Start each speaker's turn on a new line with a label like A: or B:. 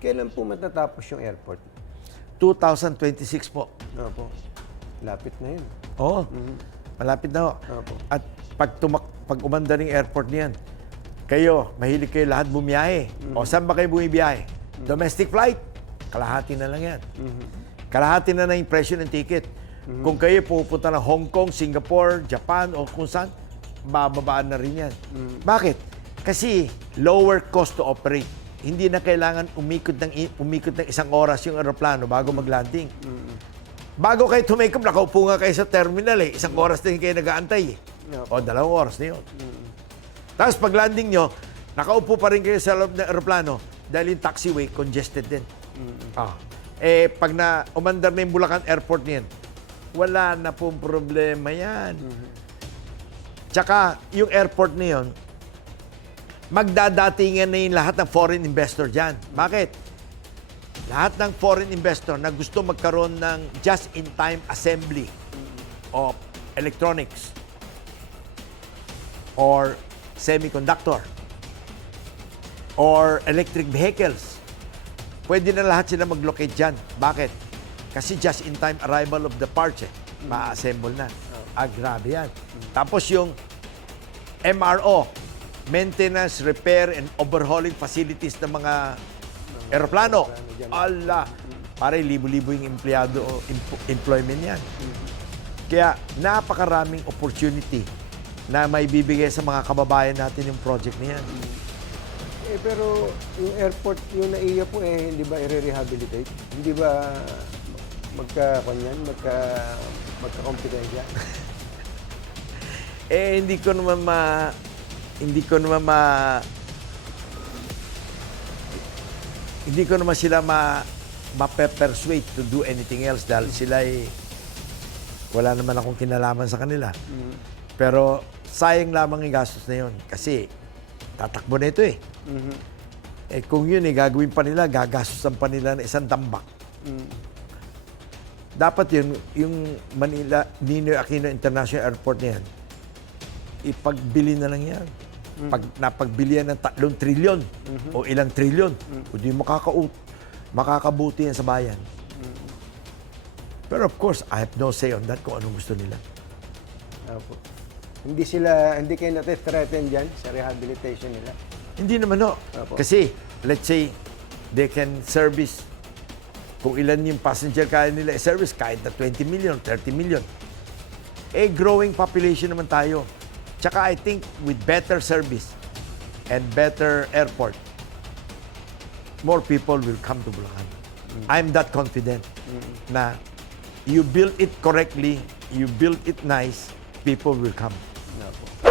A: Kailan po matatapos yung airport?
B: 2026 po.
A: Opo. Lapit na yun.
B: Oo. Malapit na ho.
A: Opo.
B: At pag, tumak, pag umanda ng airport niyan, kayo, mahilig kayo lahat bumiyahe. O saan ba kayo bumibiyahe? Domestic flight, kalahati na lang yan. Kalahati na na yung presyo ng ticket. Kung kayo pupunta ng Hong Kong, Singapore, Japan, o kung saan, bababaan na rin yan. Bakit? Kasi lower cost to operate. Hindi na kailangan umikot ng, umikot ng isang oras yung aeroplano bago mag-landing. Bago kayo off, nakaupo nga kayo sa terminal eh. Isang oras din kayo nag-aantay eh. O dalawang oras na yun. Tapos pag landing nyo, nakaupo pa rin kayo sa loob ng aeroplano dahil yung taxiway congested din. Ah. Eh, pag na umandar na yung Bulacan Airport niyan, wala na pong problema yan. Tsaka, yung airport na yun, magdadatingan na yung lahat ng foreign investor dyan. Bakit? Lahat ng foreign investor na gusto magkaroon ng just-in-time assembly of electronics or semiconductor or electric vehicles, pwede na lahat sila mag-locate dyan. Bakit? Kasi just-in-time arrival of the parts, eh. Ma-assemble na. Ah, grabe yan. Tapos yung MRO, maintenance, repair, and overhauling facilities ng mga aeroplano. Ala, pare libo-libo yung empleyado o employment yan. Kaya napakaraming opportunity na may bibigay sa mga kababayan natin yung project na yan.
A: Eh, pero yung airport, yung naiya po eh, hindi ba i-rehabilitate? Hindi ba magka, kanyan, magka, magka-kompetensya?
B: Eh, hindi ko naman ma... Hindi ko naman ma... Hindi ko naman sila ma ma-persuade to do anything else dahil sila ay wala naman akong kinalaman sa kanila. Pero sayang lamang yung gastos na yun kasi tatakbo na ito eh. Eh kung yun eh, gagawin pa nila, gagastosan pa nila ng isang tambak. Dapat yun, yung Manila, Ninoy Aquino International Airport na yan, ipagbili na lang yan. Pag napagbili yan ng tatlong trilyon o ilang trilyon, o di makakaut, makakabuti yan sa bayan. Pero of course, I have no say on that kung anong gusto nila.
A: Opo. Hindi sila, hindi kayo nati-threaten dyan sa rehabilitation nila.
B: Hindi naman no.
A: Opo.
B: Kasi, let's say, they can service kung ilan yung passenger kaya nila i-service, kahit na 20 million, 30 million. Eh, growing population naman tayo. Tsaka I think with better service and better airport, more people will come to Bulacan. I'm that confident na you build it correctly, you build it nice, people will come.
A: Opo.